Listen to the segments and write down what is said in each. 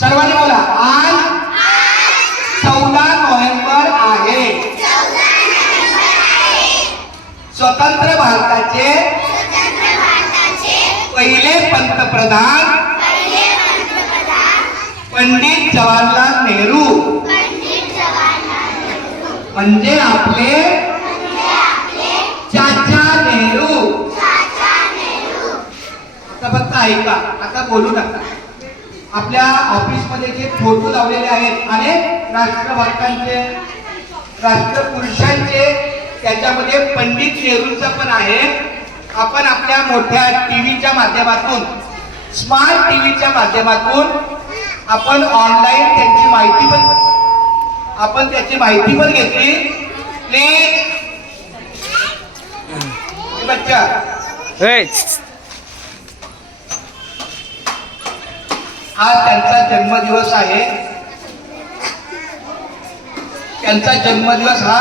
सर्वांनी बोला, आज 14 नोव्हेंबर आहे. स्वतंत्र भारताचे पहिले पंतप्रधान पंडित जवाहरलाल नेहरू म्हणजे आपले चाचा नेहरू. आता फक्त ऐका, आता बोलू नका. आपल्या ऑफिसमध्ये जे फोटो लावलेले आहेत अनेक राष्ट्रभक्तांचे, राष्ट्रपुरुषांचे, त्याच्यामध्ये पंडित नेहरूंचा पण आहे. आपण आपल्या मोठ्या टीव्हीच्या माध्यमातून, स्मार्ट टीव्हीच्या माध्यमातून आपण ऑनलाईन त्याची माहिती पण घेतली. प्लीज बच्चा, आज त्यांचा जन्मदिवस आहे. त्यांचा जन्मदिवस हा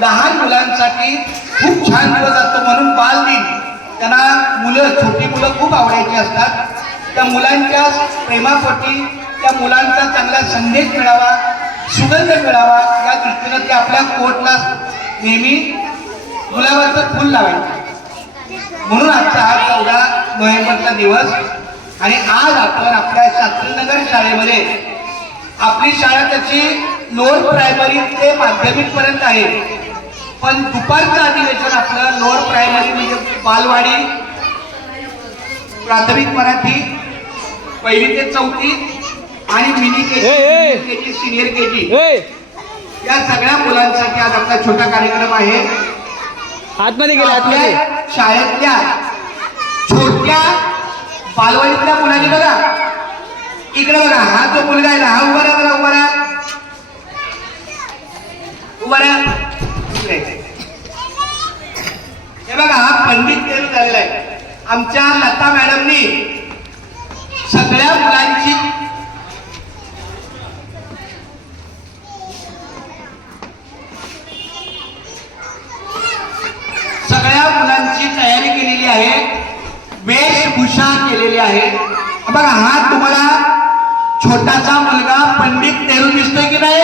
लहान मुलांसाठी खूप छान दिवस असतो, म्हणून बालदिन. त्यांना छोटी मुलं खूप आवडायची असतात. त्या मुलांच्या प्रेमापोटी त्या मुलांचा चांगला संदेश मिळावा, सुगंध मिळावा या दृष्टीनं ते आपल्या कोटला नेहमी गुलाबाचं फुल लावायचं. म्हणून आजचा हा 14 नोव्हेंबरचा दिवस. आणि आज आपण आपल्या शास्त्रीनगर शाळेमध्ये, आपली शाळा त्याची लोअर प्रायमरी ते माध्यमिक पर्यंत आहे, पण दुपारचं अधिवेशन आपलं लोअर प्रायमरी म्हणजे बालवाडी, प्राथमिक मराठी, 1ली ते 4थी आणि मिनी केजी, सिनियर केजी या सगळ्या मुलांसाठी आज आपला छोटा कार्यक्रम आहे. आतमध्ये गेले, आतमध्ये शाळेतल्या छोट्या बालवाडीतल्या मुलांनी बघा, इकडे बघा, हा जो मुलगा आहे ना, हा उभा राहा, बघा, उभा राहा, उभा राहा. हे बघा, हा पंडित नेहरू झालेला आहे. आमच्या लता मॅडमनी सगळ्या मुलांची तयारी केलेली आहे, वेशभूषा केलेली आहे. बघा, हा तुम्हाला छोटासा मुलगा पंडित नेहरू दिसतोय की नाही?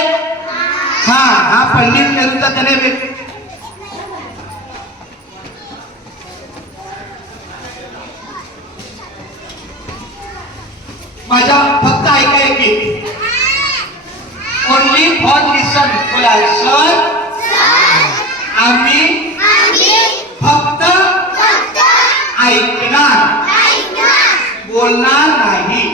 हा पंडित नेहरूचा त्याने माझ्या फक्त ऐकाय की ओनली फॉर लिसन. बोला सर, आम्ही फक्त ऐकणार, बोलणार नाही.